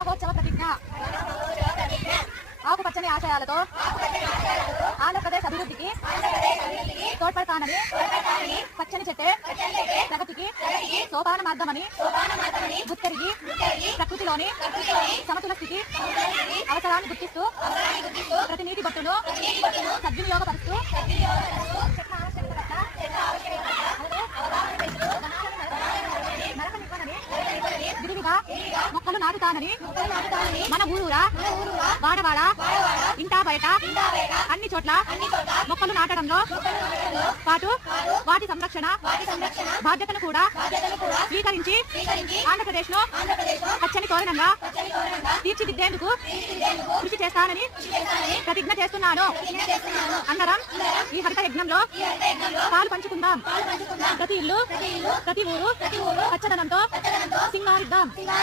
మహోత్సవ ప్రతిజ్ఞ ఆకుపచ్చని ఆశయాలతో ఆంధ్రప్రదేశ్ అభివృద్ధికి తోడ్పడతానని పచ్చని చెట్టే ప్రగతికి సోపాన మార్గమని గుర్తెరిగి ప్రకృతిలోని సమతుల స్థితి అవసరాన్ని గుర్తిస్తూ ప్రతి నీటి బొట్టును సద్వినియోగపరుస్తూ విరివిగా మొక్కలు నాటుతానని మన ఊరూరా వాడవాడ ఇంటా బయట అన్ని చోట్ల మొక్కలు నాటడంలో పాటు వాటి సంరక్షణ బాధ్యతను కూడా స్వీకరించి ఆంధ్రప్రదేశ్ లో పచ్చని తోరణంగా తీర్చిదిద్దేందుకు కృషి చేస్తానని ప్రతిజ్ఞ చేస్తున్నాను. అందరం ఈ హరిత యజ్ఞంలో పాలు పంచుకుందాం. ప్రతి ఇల్లు ప్రతి ఊరు పచ్చదనంతో సింగారిద్దాం.